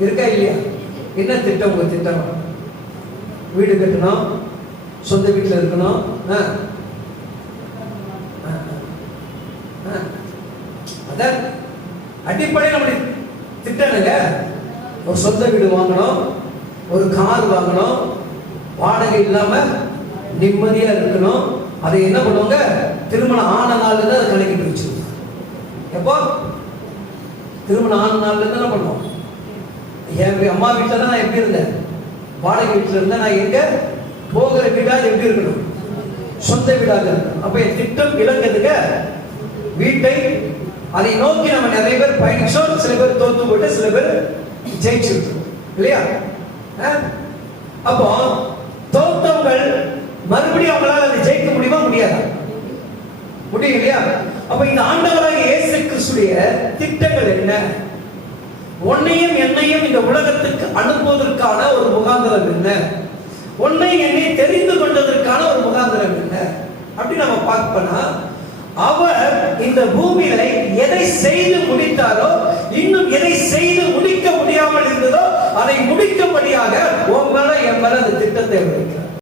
இருக்கா இல்லையா? என்ன திட்டம் உங்க திட்டம்? வீடு கட்டணும் சொந்த வீட்டில் இருக்கணும். ஆ. ஆ. ஆ. அதான் அடிப்படையில் நம்முடைய திட்டம் இல்லைங்க ஒரு சொந்த வீடு வாங்கணும் ஒரு கார் வாங்கணும் வாடகை இல்லாம நிம்மதியா இருக்கணும். அதை என்ன பண்ணுவாங்க? திருமணம் ஆன நாள்ல இருந்து அதை கணக்கிட்டு வச்சிருக்கோம் எப்போ? திருமணம் ஆன நாள்ல இருந்து என்ன பண்ணுவோம் என் அம்மா வீட்டில் தான் நான் எப்படி இருந்தேன்? வாடகை வீட்டில் இருந்தேன் நான் எங்கே? போகிற வீடாக எப்படி இருக்கணும்? சொந்த வீடாக இருக்கணும். அப்போ என் திட்டம் இலக்குதுங்க வீட்டை அதை நோக்கி நம்ம நிறைய பேர் பயணிச்சோம். சில பேர் தோத்து போட்டு சில பேர் ஜெயிச்சிருக்கோம் இல்லையா? ஆ? அப்போ தோத்தவங்கள் மறுபடியும் அவங்களால அதை ஜெயிக்க முடியுமா? முடியாதா? முடியும் இல்லையா அப்ப இந்த ஆண்டவராக இயேசு கிறிஸ்துடைய திட்டங்கள் என்ன? உன்னையும் என்னையும் இந்த உலகத்துக்கு அனுப்புவதற்கான ஒரு முகாந்திரம் என்ன? உன்னை என்னை தெரிந்து கொண்டதற்கான ஒரு முகாந்திரம் என்ன? அப்படி நம்ம பார்ப்போம்னா அவர் இந்த பூமியில எதை செய்து முடித்தாரோ இன்னும் எதை செய்து முடிக்க முடியாமல் இருந்ததோ அதை முடிக்கும்படியாக உன் மேல என் மேல அந்த திட்டத்தை வைக்கிறார்.